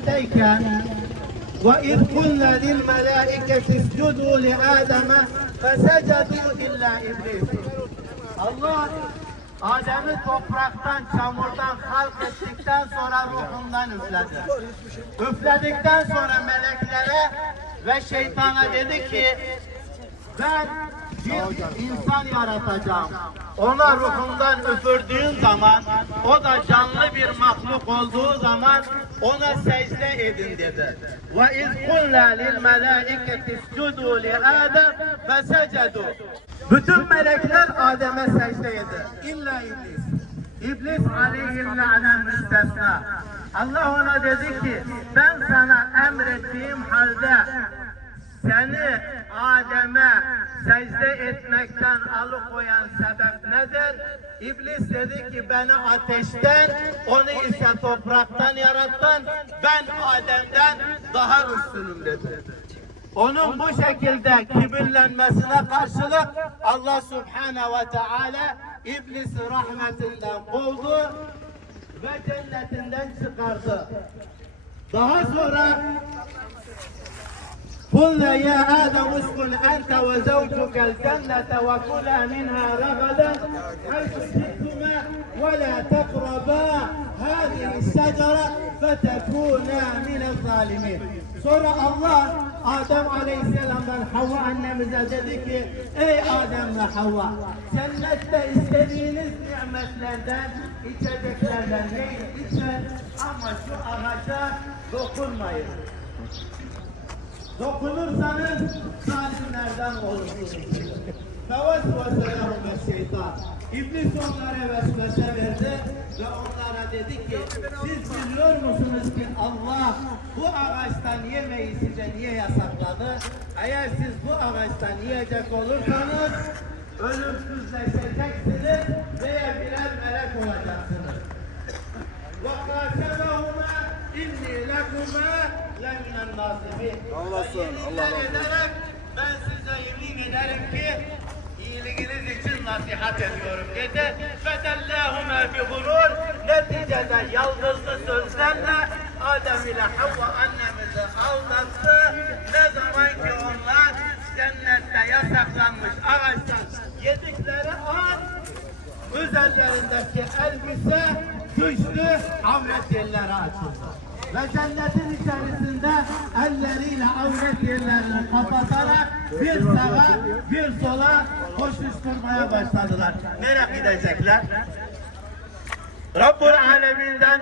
cennetteyken وَاِذْ قُلْنَا لِلْمَلَائِكَةِ اسْجُدُوا لِآدَمَ فَسَجَدُوا اِلَّا اِبْلِيسِ Allah Adem'i topraktan, çamurdan halk ettikten sonra ruhundan üfledi. Üfledikten sonra meleklere ve şeytana dedi ki ben bir insan yaratacağım. Ona ruhundan üfürdüğün zaman, o da canlı bir mahluk olduğu zaman ona secde edin dedi. Ve iz kulla lil melaiketi iscudu li Adem fesecedu. Bütün melekler Adem'e secde etti. İlla iblis. İblis aleyhillâne müstesna. Allah ona dedi ki ben sana emrettiğim halde seni Adem'e secde etmekten alıkoyan sebep nedir? İblis dedi ki beni ateşten, onu ise topraktan yarattın. Ben Adem'den daha üstünüm dedi. Onun bu şekilde kibirlenmesine karşılık Allah Subhanahu ve Teala İblisi rahmetinden kovdu ve cennetinden çıkardı. Daha sonra قل يا آدم اسكن أنت وزوجك الجنة وكلا منها رغدا. حيث شئتما ولا تقربا؟ هذه الشجرة فتكونا من الظالمين. سورة الله آدم عليه السلام بن حواء النمزة. ذلك أي آدم حواء؟ سنت استدين نعمة لندن إتدك لندن أما شو أغاشا بقول ما يدري Dokunursanız zalimlerden olursunuz. Fevesvese lehum şeytan. İblis onlara vesvese verdi ve onlara dedi ki siz biliyor musunuz ki Allah bu ağaçtan yemeği size niye yasakladı? Eğer siz bu ağaçtan yiyecek olursanız ölümsüzleşeceksiniz veya birer melek olacaksınız. وقاسمهما إني لكما Allah'ın nasibi. Yemin ederek ben size yemin ederim ki iyiliğiniz için nasihat ediyorum dedi. Fetellâhumâ bi gurur. Neticede yalnızlı sözlerle Adem ile Havva annemizi aldattı. Ne zaman ki onlar cennette yasaklanmış ağaçtan yedikleri an üzerlerindeki elbise düştü, avret açıldı. Ve cennetin içerisinde elleriyle avret yerlerini kapatarak bir sağa bir sola koşuşturmaya başladılar. Nereye gidecekler? Rabbul Alemin'den